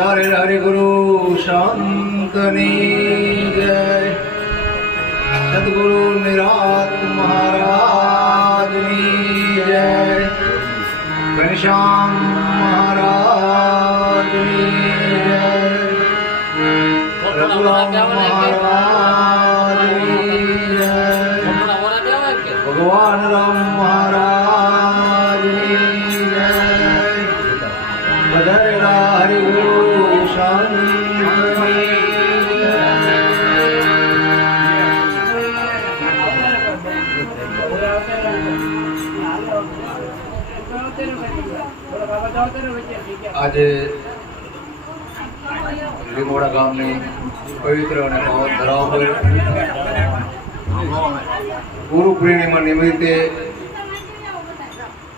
पधारे हरि गुरु शांतनी जय। सदगुरु निरात महाराज की जय। घनश्याम महाराज की जय। रघुराम महाराज की जय। भगवान राम महाराज की जय। पधारे हरि गुरु शांतनी આજે લીમોડા ગામની પવિત્ર અને પાવન ધરાવ પર ગુરુ પૂર્ણિમા નિમિત્તે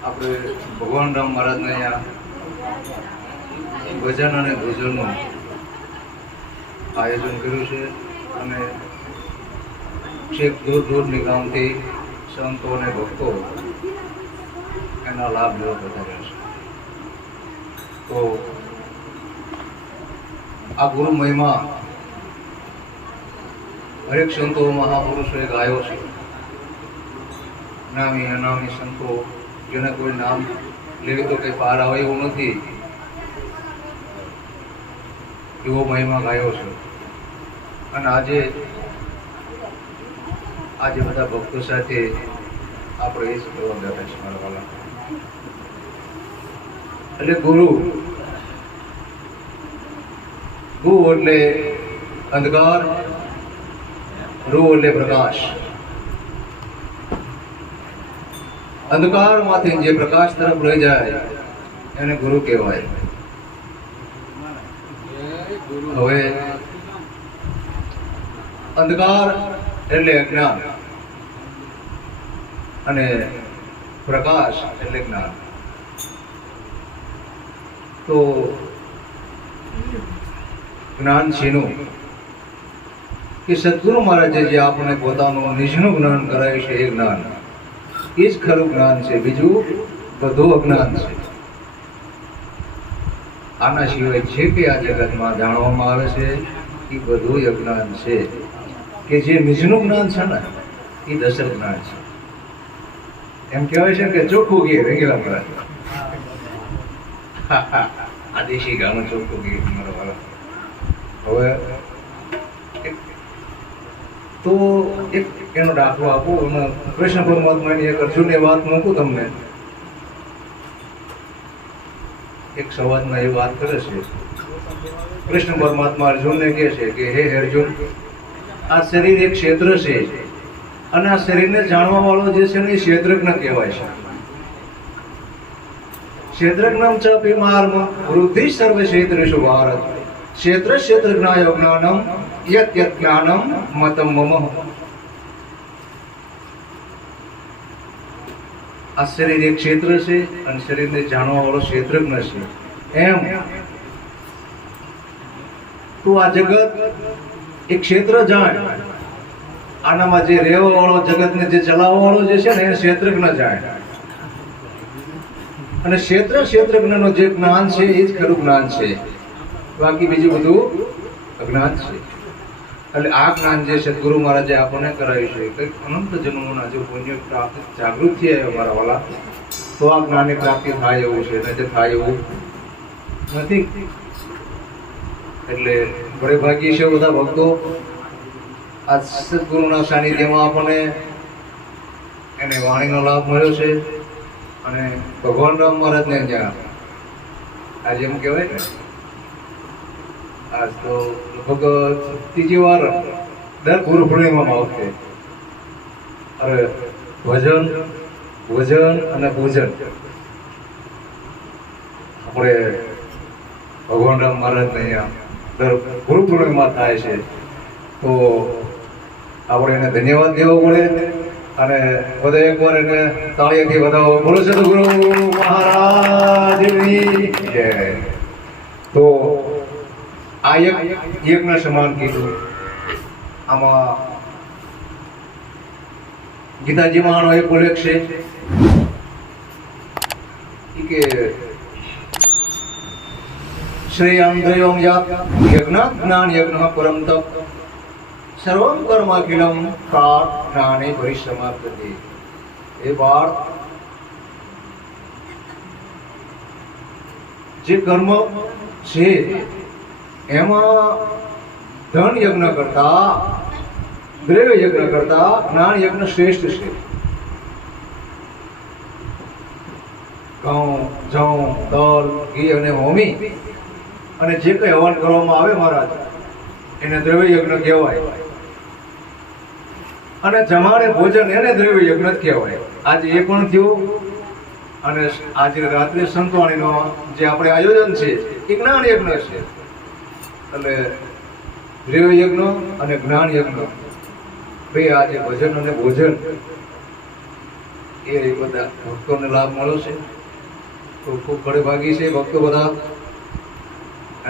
આપણે ભગવાન રામ મહારાજને અહીંયા ભજન અને ભોજનનું આયોજન કર્યું છે અને છેક દૂર દૂરની ગામથી સંતો અને ભક્તો એના લાભ લેવા પધાર્યા છે. તો આ ગુરુ મહિમા હરેક સંતો મહાપુરુષોએ ગાયો છે. નામી અનામી સંતો જેને કોઈ નામ લેવી તો કંઈ પાર આવે એવું નથી એવો મહિમા ગાયો છે. અને આજે બધા ભક્તો સાથે આપણે એ જ કરવા બેઠા છે મારા વાલા. એટલે ગુરુ એટલે અંધકાર, રૂ એટલે પ્રકાશ. અંધકારમાંથી જે પ્રકાશ તરફ લઈ જાય એને ગુરુ કહેવાય. હવે અંધકાર એટલે અજ્ઞાન અને પ્રકાશ એટલે જ્ઞાન. તો જ્ઞાન શીનું કે સદગુરુ મહારાજે જે આપણને પોતાનું નિજનું જ્ઞાન કરાયું છે એ જ્ઞાન એ જ ખરું જ્ઞાન છે. બીજું બધું અજ્ઞાન છે. આના સિવાય જે કે આ જગતમાં જાણવામાં આવે છે એ બધું અજ્ઞાન છે. કે જે નિજનું જ્ઞાન છે ને એ દશર જ્ઞાન છે. એમ કહેવાય છે કે ચોખ્ખું ઘી રંગીલા મહારાજ આ દેશી ગામમાં ચોખ્ખું ઘી મારા વાળા. હવે તો એક એનો દાખલો આપું. એમાં કૃષ્ણ પરમાત્માની એક અર્જુનની વાત મૂકું તમને. એક સંવાદમાં એ વાત કરે છે. કૃષ્ણ પરમાત્મા અર્જુનને કહે છે કે હે અર્જુન, આ શરીર એક ક્ષેત્ર છે અને આ શરીરને જાણવા વાળો જે છે ને એ ક્ષેત્રજ્ઞ કહેવાય છે. ક્ષેત્રજ્ઞમ ચ પિમાર્મ વૃદ્ધિ સર્વ ક્ષેત્રેષુ ભારત ક્ષેત્ર ક્ષેત્રજ્ઞાય જ્ઞાનમ યત યત જ્ઞાનમ મતમ મમ. આ શરીર એક ક્ષેત્ર છે અને શરીરને જાણવા વાળો ક્ષેત્રજ્ઞ છે. એમ તું આ જગત એક ક્ષેત્ર જાણ. આનામાં જે રહેવા વાળો જગતને જે ચલાવવા વાળો જે છે ને એ ક્ષેત્રજ્ઞ જાણ. અને ક્ષેત્રજ્ઞનો જે જ્ઞાન છે એ જ ખરું જ્ઞાન છે. બાકી બીજું બધું અજ્ઞાન છે. એટલે આ જ્ઞાન જે સદગુરુ મહારાજે આપણને કરાવ્યું છે કંઈક અનંત જન્મોના જો પુણ્ય પ્રાપ્ત જાગૃત થયા અમારા વાલા તો આ જ્ઞાનની પ્રાપ્તિ થાય એવું છે, નહીં થાય એવું નથી. એટલે બડે ભાગ્ય છે બધા ભક્તો આ સદગુરુના સાનિધ્યમાં આપણને એને વાણીનો લાભ મળ્યો છે. અને ભગવાન રામ મહારાજને ત્યાં આજે એમ કહેવાય ને આજ તો લગભગ ત્રીજી વાર દર ગુરુ પૂર્ણિમામાં વખતે અરે ભજન અને પૂજન આપણે ભગવાન રામ મહારાજને અહીંયા દર ગુરુ પૂર્ણિમા થાય છે. તો આપણે એને ધન્યવાદ દેવો પડે અને બધા એકવાર એને તાળીઓથી વધાવો. બોલો સદગુરુ મહારાજની જય. તો આ યજ્ઞ સમાન કીધું. આમાં ગીતાજીમાં આનો એક ઉલ્લેખ છે કે શ્રેયાન્દ્રયોમ યાત યજ્ઞ જ્ઞાન યજ્ઞ પરમ તપ સર્વમ કર્માખિલમ પ્રાર્થ જ્ઞાને પરિસમાપ્યતે. એ બાળ જે કર્મ છે એમાં ધન યજ્ઞ કરતા દ્રવ્ય યજ્ઞ કરતા જ્ઞાન યજ્ઞ શ્રેષ્ઠ છે. ઘઉં જવ તલ ઘી અને હોમી અને જે કઈ હવન કરવામાં આવે મહારાજ એને દ્રવ્ય યજ્ઞ કહેવાય. અને જમાડે ભોજન એને દ્રવ્ય યજ્ઞ જ કહેવાય. આજે એ પણ થયું. અને આજે રાત્રે સંતવાણીનો જે આપણે આયોજન છે એ જ્ઞાન યજ્ઞ છે. એટલે દ્રવ્ય યજ્ઞ અને જ્ઞાન યજ્ઞ બે આજે ભજન અને ભોજન એ બધા ભક્તોને લાભ મળ્યો છે. તો ખૂબ બળભાગી છે ભક્તો બધા.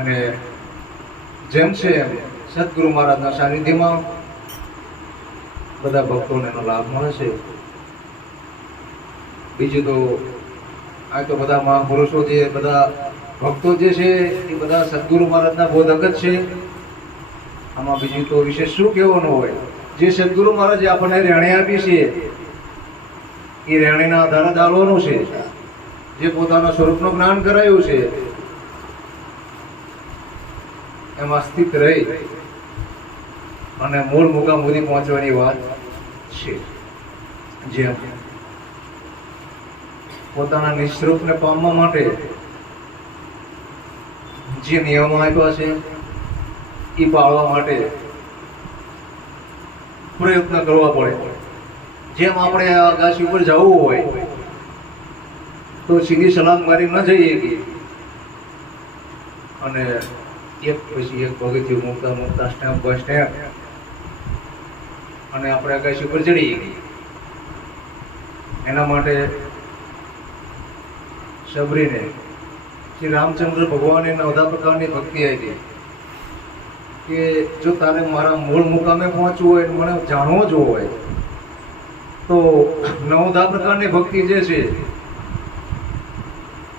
અને જેમ છે એમ સદગુરુ મહારાજના સાનિધ્યમાં બધા ભક્તોને એનો લાભ મળે છે. બીજું તો આ તો બધા મહાપુરુષો જે બધા ભક્તો જે છે એ બધા સદગુરુ મહારાજના બોધક જ છે. આમાં બીજું તો વિશેષ શું કહેવાનું હોય. જે સદગુરુ મહારાજે આપણને રેણી આપી છે એ રેણીના આધારે ચાલવાનું છે. જે પોતાના સ્વરૂપનું જ્ઞાન કરાયું છે એમાં સ્થિત રહી અને મૂળ મુકામ સુધી પહોંચવાની વાત છે. જેમ પોતાના નિસ્વરૂપને પામવા માટે જે નિયમો આપ્યા છે એ પાળવા માટે પ્રયત્ન કરવા પડે. જેમ આપણે આ આકાશી ઉપર જવું હોય તો સીધી સલામ મારી ન જઈએ કે અને એક પછી એક પગથિયું મૂકતા મૂકતા સ્ટેપ બાય સ્ટેપ અને આપણે આકાશી ઉપર ચડીએ. એના માટે શબરીને શ્રી રામચંદ્ર ભગવાને નવધા પ્રકારની ભક્તિ આપી કે જો તારે મારા મૂળ મુકામે પહોંચવું હોય મને જાણવો જ હોય તો નવધા પ્રકારની ભક્તિ જે છે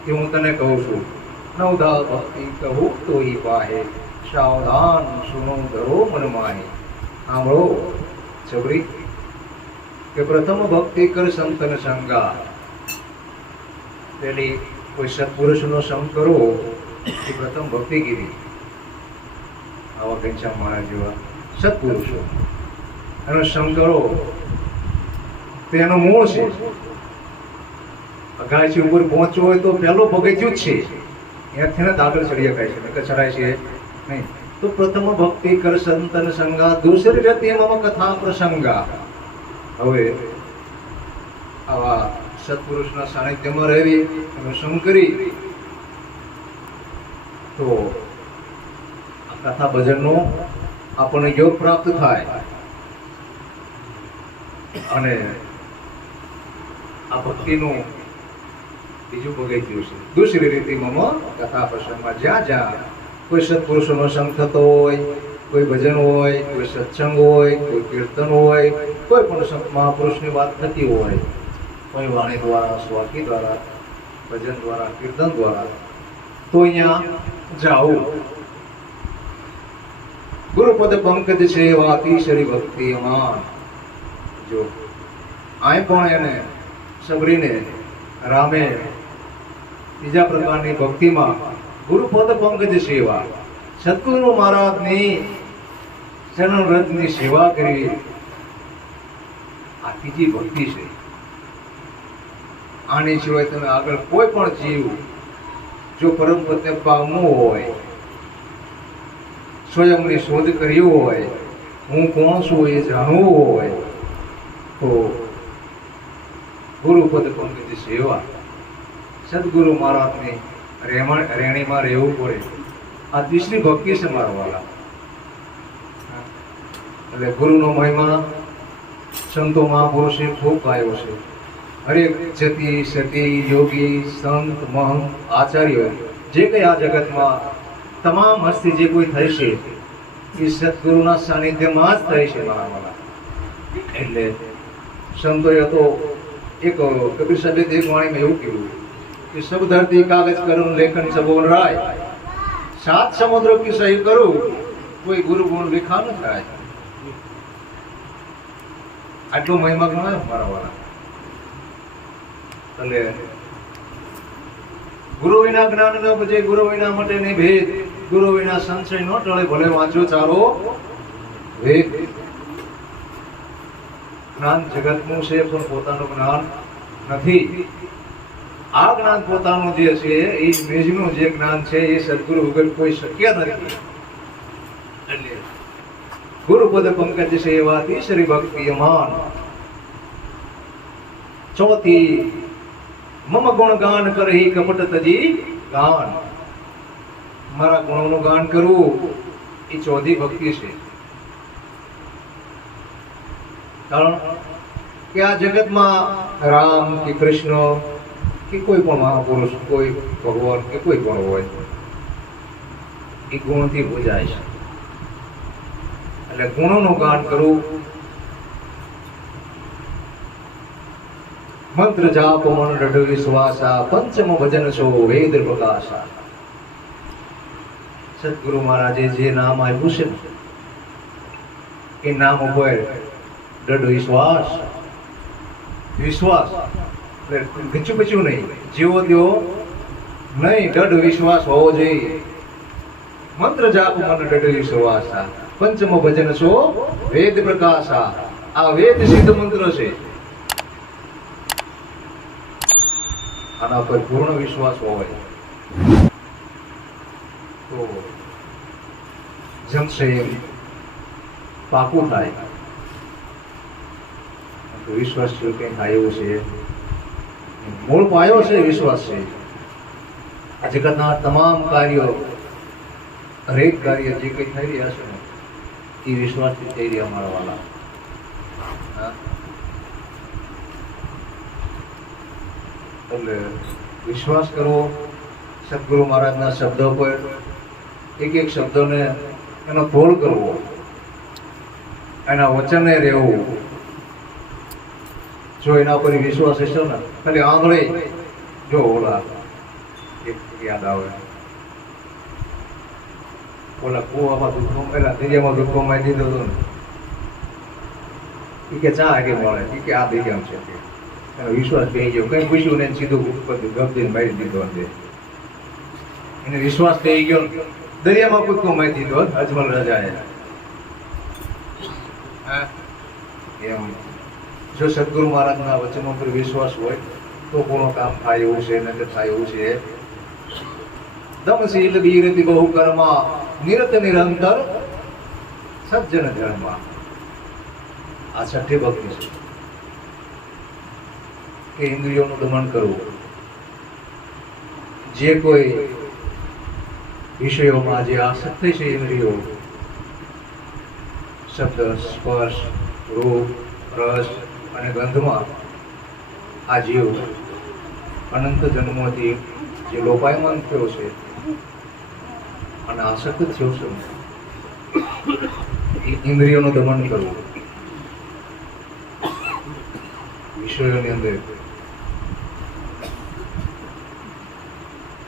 એ હું તને કહું છું. નવધા ભક્તિ કહું તો ઈ પાહે સાવધાન સુનો ધરો મન માહે. સાંભળો છબરી કે પ્રથમ ભક્તિ કર સંતન સંગા. પેલી કોઈ સત્પુરુષનો સંગ કરો એ પ્રથમ ભક્તિ કીધી. આવા ઘનશ્યામ મહારાજ જેવા સત્પુરુષો એનો સંગ કરો તેનો મૂળ છે. અગાશી ઉપર પહોંચવું હોય તો પહેલો પગથિયું જ છે. ત્યાંથી ને આગળ ચડી શકાય છે કે ચડાય છે નહીં. તો પ્રથમ ભક્તિ કર સંતન સંગા દૂસરી રતિ મમ કથા પ્રસંગા. હવે આવા સત્પુરુષના સાનિધ્યમાં રહેવી અને સંગ કરી તો આ કથા ભજનનો આપણને યોગ પ્રાપ્ત થાય. અને આ ભક્તિનું બીજું પગથિયું છે દૂસરી રીતે મમ કથા પ્રસંગમાં. જ્યાં જ્યાં કોઈ સત્પુરુષોનો સંગ થતો હોય, કોઈ ભજન હોય, કોઈ સત્સંગ હોય, કોઈ કીર્તન હોય, કોઈ પણ મહાપુરુષની વાત થતી હોય, કોઈ વાણી દ્વારા, સ્વાકી દ્વારા, ભજન દ્વારા, કીર્તન દ્વારા, તો અહીંયા જાઓ. ગુરુપદ પંકજ છે વાતીશ્વરી ભક્તિ અમાન. જો અહીં પણ એને સબરીને રામે બીજા પ્રકારની ભક્તિમાં ગુરુપદ પંકજ સેવા સદગુરુ મહારાજની ચરણ રથની સેવા કરી. આ ત્રીજી ભક્તિ છે. આની સિવાય તમે આગળ કોઈ પણ જીવ જો પરમ પદને પામવું હોય, સ્વયંની શોધ કરવી હોય, હું કોણ છું એ જાણવું હોય તો ગુરુપદ પંકજ સેવા સદગુરુ મહારાજની રેણીમાં રહેવું પડે. આ તીસરી ભક્તિ છે મારા વાલા. એટલે ગુરુનો મહિમા સંતો મહાપુરુષે ખૂબ ગાયો છે. હરેક જતી સતી યોગી સંત મહંત આચાર્ય જે કંઈ આ જગતમાં તમામ હસ્તી જે કોઈ થઈ છે એ સદગુરુના સાનિધ્યમાં જ થઈ છે મારા વાલા. એટલે સંતોએ તો એક કબીર સાહેબે એક વાણીમાં એવું કીધું કે સબ ધરતી કાગજ કરુણ લેખન સબોન રાય सात समुद्रों की सही करूं कोई गुरु गुण लिखा न થાય આટલો મહિમા ગણાય મારા વાળા એટલે ગુરુ વિના જ્ઞાન ન બજે ગુરુ વિના મટે નહીં ભેદ ગુરુ વિના સંશય ન ટળે ભલે વાંચો ચારો વેદ જ્ઞાન જગતનું છે પણ પોતાનું જ્ઞાન નથી આ જ્ઞાન પોતાનું જે છે એ મેજનું જે જ્ઞાન છે એ સદગુરુ વગર કોઈ શક્ય નથી એટલે ગુરુપદ પંકજ સેવાથી શ્રી ભક્તિ અમાન ચોથી મમ ગુણ ગાન કરહી કપટ તજી ગાન મારા ગુણોનું ગાન કરવું એ ચોથી ભક્તિ છે કારણ કે આ જગતમાં રામ કે કૃષ્ણ કે કોઈ પણ મહાપુરુષ કોઈ ભગવાન કે કોઈ પણ હોય એ ગુણથી પૂજાય છે એટલે ગુણોનું ગાન કરવું મંત્ર જાપ મન દૃઢ વિશ્વાસા પંચમ ભજન છો વેદ પ્રકાશા સદગુરુ મહારાજે જે નામ આપ્યું છે એ નામ ઉપર દૃઢ વિશ્વાસ વિશ્વાસ ગચું બચ્યું નહીં જેવો તેવો નહીં દૃઢ વિશ્વાસ હોવો જોઈએ મંત્ર જાપ મન દૃઢ વિશ્વાસા પંચમ ભજન છો વેદ પ્રકાશા આ વેદ સિદ્ધ મંત્ર છે આના પર પૂર્ણ વિશ્વાસ હોય તો જમશે પાકું થાય વિશ્વાસ જેવું કંઈ થાય એવું છે મૂળ પાયો છે વિશ્વાસ છે આ જગતના તમામ કાર્યો હરેક કાર્ય જે કંઈ થઈ રહ્યા છે ને એ વિશ્વાસથી થઈ રહ્યા અમારા વાલા એટલે વિશ્વાસ કરવો સદગુરુ મહારાજના શબ્દો પર એક એક શબ્દોને એનો તોડ કરવો એના વચને રહેવું જો એના ઉપર વિશ્વાસ હશે ને ખાલી આંગળી જો ઓલા એક યાદ આવે ઓલા કુવામાં દુઃખો પેલા દરિયામાં દુઃખો મારી દીધો હતો ને એ કે ચા આગે મળે એ કે આ દરિયામાં છે એનો વિશ્વાસ થઈ ગયો કઈ પૂછ્યું ને સીધું ગપદીને મારી દીધો અંદર એને વિશ્વાસ થઈ ગયો દરિયામાં કૂદકો મારી દીધો અજમલ રાજાએ એમ જો સદગુરુ મહારાજના વચનો પર વિશ્વાસ હોય તો કોનો કામ થાય એવું છે નકર થાય એવું છે દમશીલ વીરતિ બહુ કર્મા નિરત નિરંતર સજ્જન ધર્મા આ છઠ્ઠી ભક્તિ છે કે ઇન્દ્રિયોનું દમન કરવું જે કોઈ વિષયોમાં જે આસક્ત છે ઇન્દ્રિયો શબ્દ સ્પર્શ રૂપ રસ અને ગંધમાં આ જીવ અનંત જન્મોથી જે લોપાયમાન થયો છે અને આસક્ત થયો છે એ ઇન્દ્રિયોનું દમન કરવું વિષયોની અંદર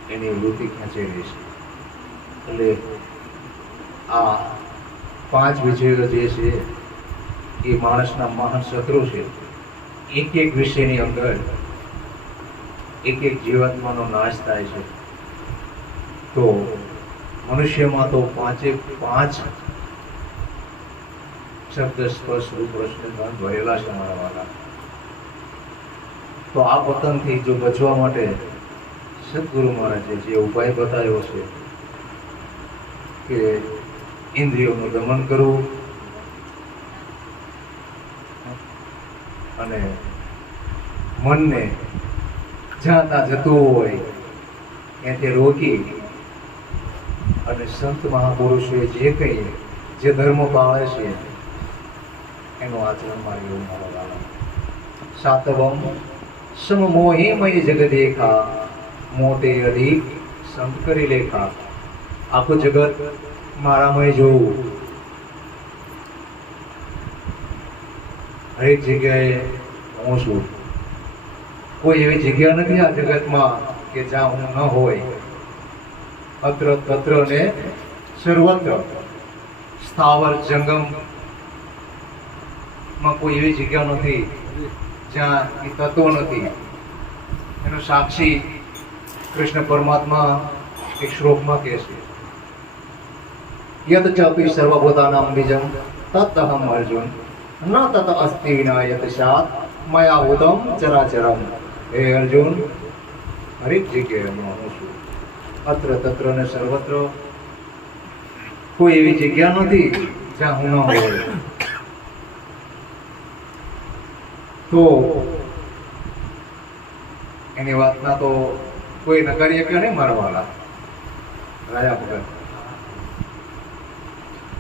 એની વૃત્તિ ખેંચાઈ રહી છે એટલે આ પાંચ વિષયો જે છે એ માણસના મહાન શત્રુ છે એક એક વિષયની અંદર એક એક જીવાત્માનો નાશ થાય છે તો મનુષ્યમાં તો પાંચે પાંચ શબ્દ સ્પર્શ રૂપ રસ ગંધ ભરેલા છે મારા વાલા તો આ પતનથી જો બચવા માટે સદગુરુ મહારાજે જે ઉપાય બતાવ્યો છે કે ઇન્દ્રિયોનું દમન કરવું અને મનને જ્યાં ત્યાં જતું હોય ત્યાંથી રોકી અને સંત મહાપુરુષોએ જે કંઈ જે ધર્મ પાળે છે એનું આચરણ મારે એવું મારા વાલા સાતવમ સમમોહિમય જગદેખા મોટે અધિક સંત કરી લેખા આખું જગત મારામય જોવું હરેક જગ્યાએ હું છું કોઈ એવી જગ્યા નથી આ જગતમાં કે જ્યાં હું ન હોય અત્ર તત્ર ને સર્વત્ર સ્થાવર જંગમ માં કોઈ એવી જગ્યા નથી જ્યાં એ તત્વ નથી. એનો સાક્ષી કૃષ્ણ પરમાત્મા એક શ્લોકમાં કહે છે, યત ચાપી સર્વભૂતાનાં બીજમ તત્તહમ અર્જુન ન તત અસ્તિ વિના યત સ્યાત મયા ભૂતમ ચરાચરમ. હે અર્જુન, હરેક જગ્યાએ હું છું. અત્ર તત્ર ને સર્વત્ર કોઈ એવી જગ્યા નથી જ્યાં હું ન હોય. તો એની વાતના તો કોઈ નકારી કે નહીં મારવાલા રાજા ભગત.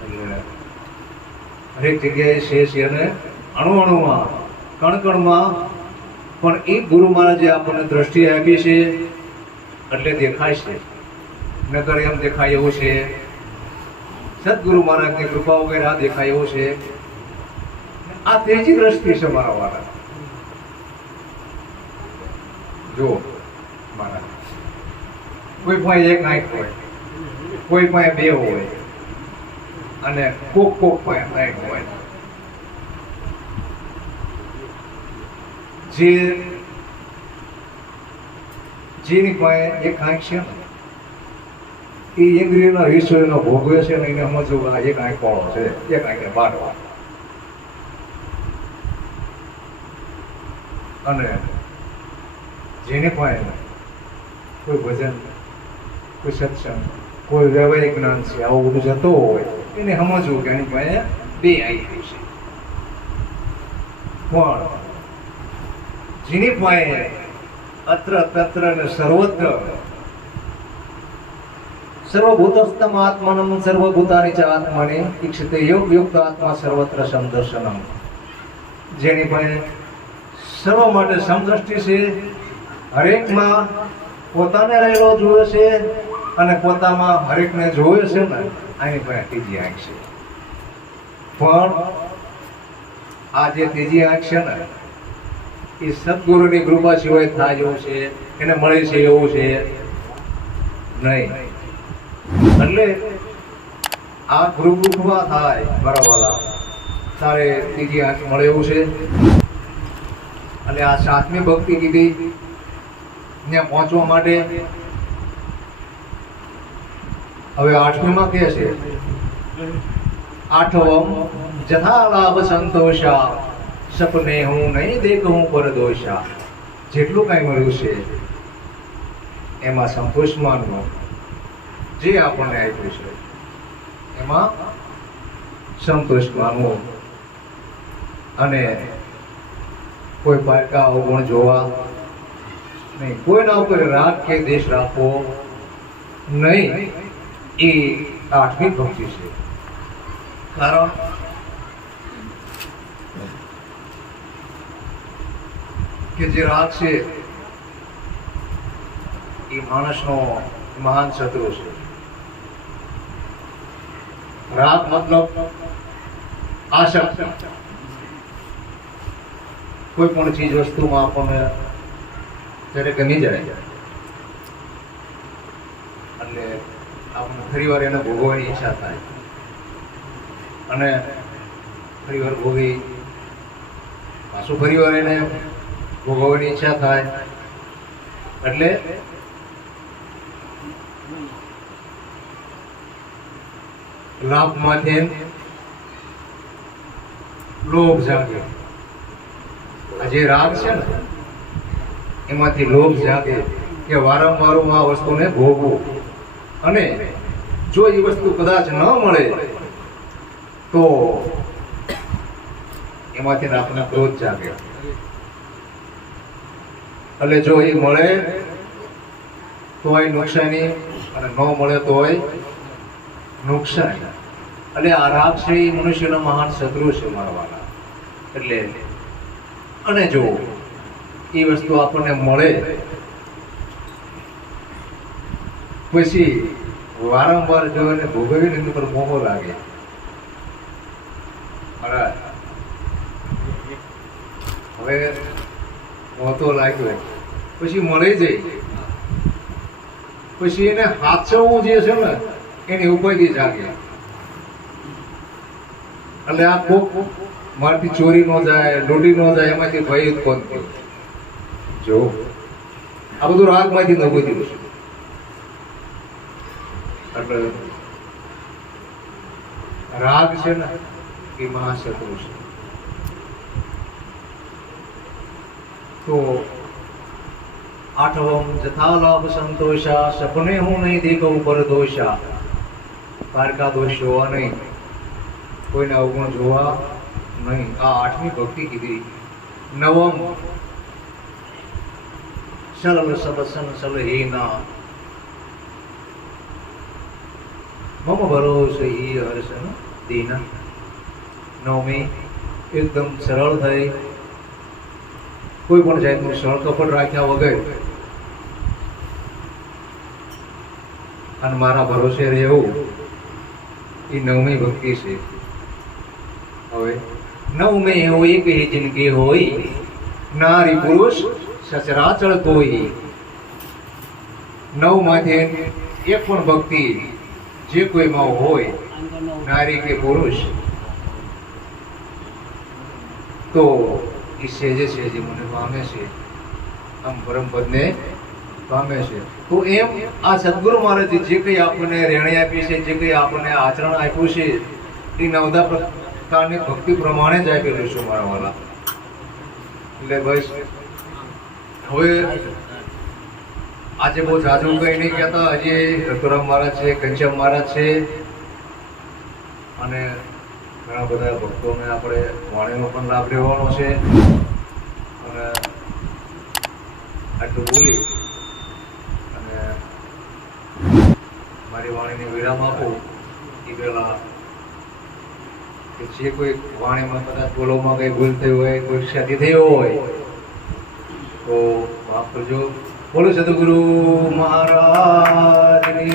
એટલે હરેક જગ્યાએ છે અને અણુ અણુમાં કણ કણમાં પણ એ ગુરુ મહારાજે આપણને દ્રષ્ટિ આપી છે એટલે દેખાય છે. નકર એમ દેખાય એવું છે, સદગુરુ મહારાજની કૃપા વગેરે આ દેખાય એવું છે. આ ત્રીજી દ્રષ્ટિ છે મારા વાળા. જો મારા કોઈ પાસે એક આંખ હોય, કોઈ પાસે બે હોય અને કોક પાસે આંખ હોય. જેની પાસે એક આંખ છે ને એ ઇન્દ્રિયના વિષયોનો ભોગવે છે ને એને સમજવું આ એક આંખ વાળો છે, એક આંખે બારવા. અને જેને પાસે કોઈ ભજન, કોઈ સત્સંગ, કોઈ વ્યવહારિક જ્ઞાન છે આવું બધું જતો હોય એને સમજવું કે એની પાસે બે આંખ છે. પણ જેની પાસે અત્ર તત્ર ને સર્વત્ર સર્વભૂતસ્થમ આત્માનમ સર્વભૂતાની ચ આત્માને ઈક્ષતે યોગ યુક્ત આત્મા સર્વત્ર સમદર્શનમ. જેની પાસે સર્વ માટે સમદ્રષ્ટિ છે, હરેકમાં પોતાને રહેલો જોવે છે અને પોતામાં હરેકને જોવે છે ને આની પાસે ત્રીજી આંખ છે. પણ આ જે ત્રીજી આંખ છે ને એ સદગુરુની કૃપા સિવાય થાય એવું છે, એને મળે છે એવું છે નહીં. એટલે આ ગુરુ કૃપા થાય બરાબર તારે ત્રીજી આંખ મળે એવું છે. એટલે આ સાતમી ભક્તિ કીધી ત્યાં પહોંચવા માટે. હવે આઠમીમાં કહે છે, આઠવમ જથા લાભ સંતોષા સપને હું નહીં દેખું પર દોષા. જેટલું કાંઈ મળ્યું છે એમાં સંતોષ માનવો. જે આપણને આપ્યું છે એમાં સંતોષ માનવો અને કોઈ પારકા અવગુણ જોવા નહીં, કોઈના ઉપર રાગ કે દેશ રાખવો નહીં. એ આઠમી ભક્તિ છે. કારણ કે જે રાગ છે એ માણસનો મહાન શત્રુ છે. રાગ મતલબ આસક્તિ. કોઈ પણ ચીજ વસ્તુમાં આપણને જ્યારે ગમી જાય એટલે આપણને ફરી વાર એને ભોગવવાની ઈચ્છા થાય અને ફરી વાર ભોગવી પાછું ફરી વાર એને ભોગવવાની ઈચ્છા થાય. એટલે લાભમાંથી લોભ જાગે. જે રાગ છે ને એમાંથી લોભ જાગે કે વારંવાર આ વસ્તુને ભોગવું. અને જો એ વસ્તુ કદાચ ન મળે તો એમાંથી આપણને ક્રોધ જાગે. એટલે જો એ મળે તોય નુકસાની અને ન મળે તોય નુકસાન. એટલે આ રાગ છે એ મનુષ્યનો મહાન શત્રુ છે મારવાના. એટલે અને જો એ વસ્તુ આપણને મળે પછી વારંવાર જો એને ભોગવીને એની પર મોહ લાગે. હવે મોહ તો લાગ્યો પછી મળી જાય પછી એને હાથસવું જે છે ને એની ઉપાયથી જાગે. એટલે આ કોક મારથી ચોરી ન જાય, લૂંટી ન જાય, એમાંથી ભય ઉત્પન્ન થયો. જો આ બધું રાગમાંથી ન બધ્યું છે. એટલે રાગ છે ને એ મહાશત્રુ છે. તો આઠવમ જથા લાભ સંતોષા, સપને હું નહીં દેખું પર દોષા. પારકા દોષ જોવા નહીં, કોઈના અવગુણ જોવા નહીં. આ આઠમી ભક્તિ કીધી. નવમ સરળ સબસન સલહીના, મમ ભરોસે ઈ હર્ષન દીના. નવમી એકદમ સરળ થઈ, કોઈ પણ જાતનું સરળ કપટ રાખ્યા વગર અને મારા ભરોસે રહેવું, એ નવમી ભક્તિ છે. હવે નવમે એવો એક જિંદગી હોય, નારી પુરુષ સચરાચર કોઈ. નવ માંથી એક પણ ભક્તિ જે કોઈમાં હોય, નારી કે પુરુષ, તો એ સેજે સેજે મને પામે છે, આમ પરમ પદને પામે છે. તો એમ આ સદગુરુ મહારાજે જે કંઈ આપણને રેણી આપી છે, જે કંઈ આપણને આચરણ આપ્યું છે, એ નવદા પ્રકારની ભક્તિ પ્રમાણે જ આપેલું છે મારા વાલા. એટલે બસ હવે આજે બહુ જાજુ કંઈ નહીં કહેતા. હજી રઘુરામ મહારાજ છે, ઘનશ્યામ મહારાજ છે, અને ઘણા બધા ભક્તોને આપણે વાણીનો પણ લાભ લેવાનો છે. અને આટલું બોલી અને મારી વાણીને વિરામ આપું એ પહેલા કે જે કોઈ વાણીમાં કદાચ બોલવામાં કંઈ ભૂલ થઈ હોય, કોઈ ક્ષતિ થઈ હોય તો માફ કરજો. બોલો સદગુરુ મહારાજની